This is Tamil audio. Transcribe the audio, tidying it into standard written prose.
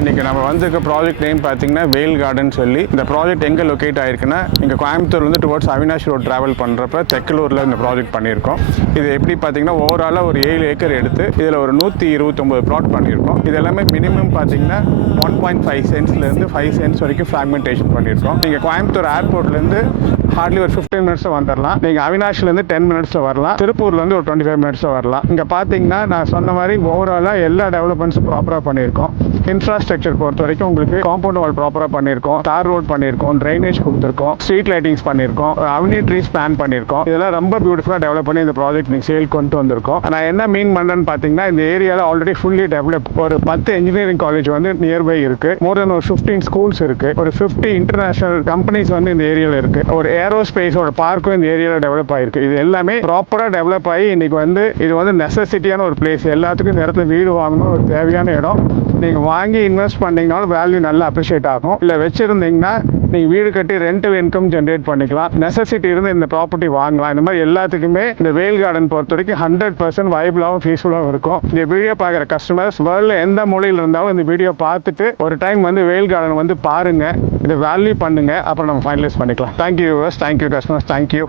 இன்றைக்கி நம்ம வந்திருக்க ப்ராஜெக்ட் நேம் பார்த்தீங்கன்னா வேல் கார்டன் சொல்லி. இந்த ப்ராஜெக்ட் எங்கே லொக்கேட் ஆயிருக்குன்னா இங்கே கோயம்புத்தூர்லேருந்து டுவர்ட்ஸ் அவினாஷ் ரோட் ட்ராவல் பண்ணுறப்ப தெக்கலூரில் இந்த ப்ராஜெக்ட் பண்ணியிருக்கோம். இது எப்படி பார்த்தீங்கன்னா ஓவராலாக ஒரு 7 ஏக்கர் எடுத்து இதில் ஒரு 129 ப்ளாட் பண்ணியிருக்கோம். இது எல்லாமே மினிமம் பார்த்தீங்கன்னா 1.5 சென்ட்ஸ்லேருந்து 5 சென்ட்ஸ் வரைக்கும் ஃப்ராக்மெண்டேஷன் பண்ணியிருக்கோம். நீங்கள் கோயம்புத்தூர் ஏர்போர்ட்லேருந்து ஹார்ட்லி ஒரு 15 மினிட்ஸில் வந்துடலாம். நீங்கள் அவினாஷ்லேருந்து 10 மினிட்ஸில் வரலாம். திருப்பூர்லேருந்து ஒரு 25 மினிட்ஸில் வரலாம். இங்கே பார்த்தீங்கன்னா நான் சொன்ன மாதிரி ஓவராலாக எல்லா டெவலப்மெண்ட்ஸும் ப்ராப்பராக பண்ணியிருக்கோம். இன்ஃப்ராஸ்ட்ரக்சர் பொறுத்த வரைக்கும் உங்களுக்கு காம்பவுண்ட் வால் ப்ராப்பராக பண்ணியிருக்கோம், தார் ரோட் பண்ணியிருக்கோம், ட்ரைனேஜ் கொடுத்துருக்கோம், ஸ்ட்ரீட் லைட்டிங்ஸ் பண்ணியிருக்கோம், அவென்யூ ட்ரீஸ் பிளான் பண்ணியிருக்கோம். இதெல்லாம் ரொம்ப பியூட்டிஃபுல்லாக டெவலப் பண்ணி இந்த ப்ராஜெக்ட் நீங்கள் சேல் கொண்டு வந்திருக்கோம். நான் என்ன மீன் பண்ணுறேன்னு பார்த்தீங்கன்னா இந்த ஏரியாவில் ஆல்ரெடி ஃபுல்லி டெவலப் ஒரு 10 இன்ஜினியரிங் காலேஜ் வந்து நியர்பை இருக்குது. மோர் தென் ஒரு 15 ஸ்கூல்ஸ் இருக்குது. ஒரு 50 இன்டர்நேஷனல் கம்பெனிஸ் வந்து இந்த ஏரியாவில் இருக்குது. ஒரு ஏரோஸ்பேஸோட பார்க்கும் இந்த ஏரியாவில் டெவலப் ஆயிருக்கு. இது எல்லாமே ப்ராப்பராக டெவலப் ஆகி இன்னைக்கு வந்து இது வந்து நெசசிட்டியான ஒரு பிளேஸ். எல்லாத்துக்கும் இந்த இடத்துல வீடு வாங்கணும், ஒரு தேவையான இடம். நீங்கள் வாங்கி இன்வெஸ்ட் பண்ணிங்கனாலும் வேல்யூ நல்லா அப்ரிஷியேட் ஆகும். இல்லை வச்சுருந்தீங்கன்னா நீங்கள் வீடு கட்டி ரெண்ட் இன்கம் ஜென்ரேட் பண்ணிக்கலாம். நெசசிட்டி இருந்து இந்த ப்ராப்பர்ட்டி வாங்கலாம். இந்த மாதிரி எல்லாத்துக்குமே இந்த வேல் கார்டன் பொறுத்த வரைக்கும் 100% வைபிளாகவும் ஃபீஸ்ஃபுல்லாகவும் இருக்கும். இந்த வீடியோ பார்க்குற கஸ்டமர்ஸ் வேர்ல்டில் எந்த மூலையில் இருந்தாலும் இந்த வீடியோ பார்த்துட்டு ஒரு டைம் வந்து வேல் கார்டன் வந்து பாருங்கள், இதை வேல்யூ பண்ணுங்கள், அப்புறம் நம்ம ஃபைனலைஸ் பண்ணிக்கலாம். Thank you viewers, thank you customers, thank you.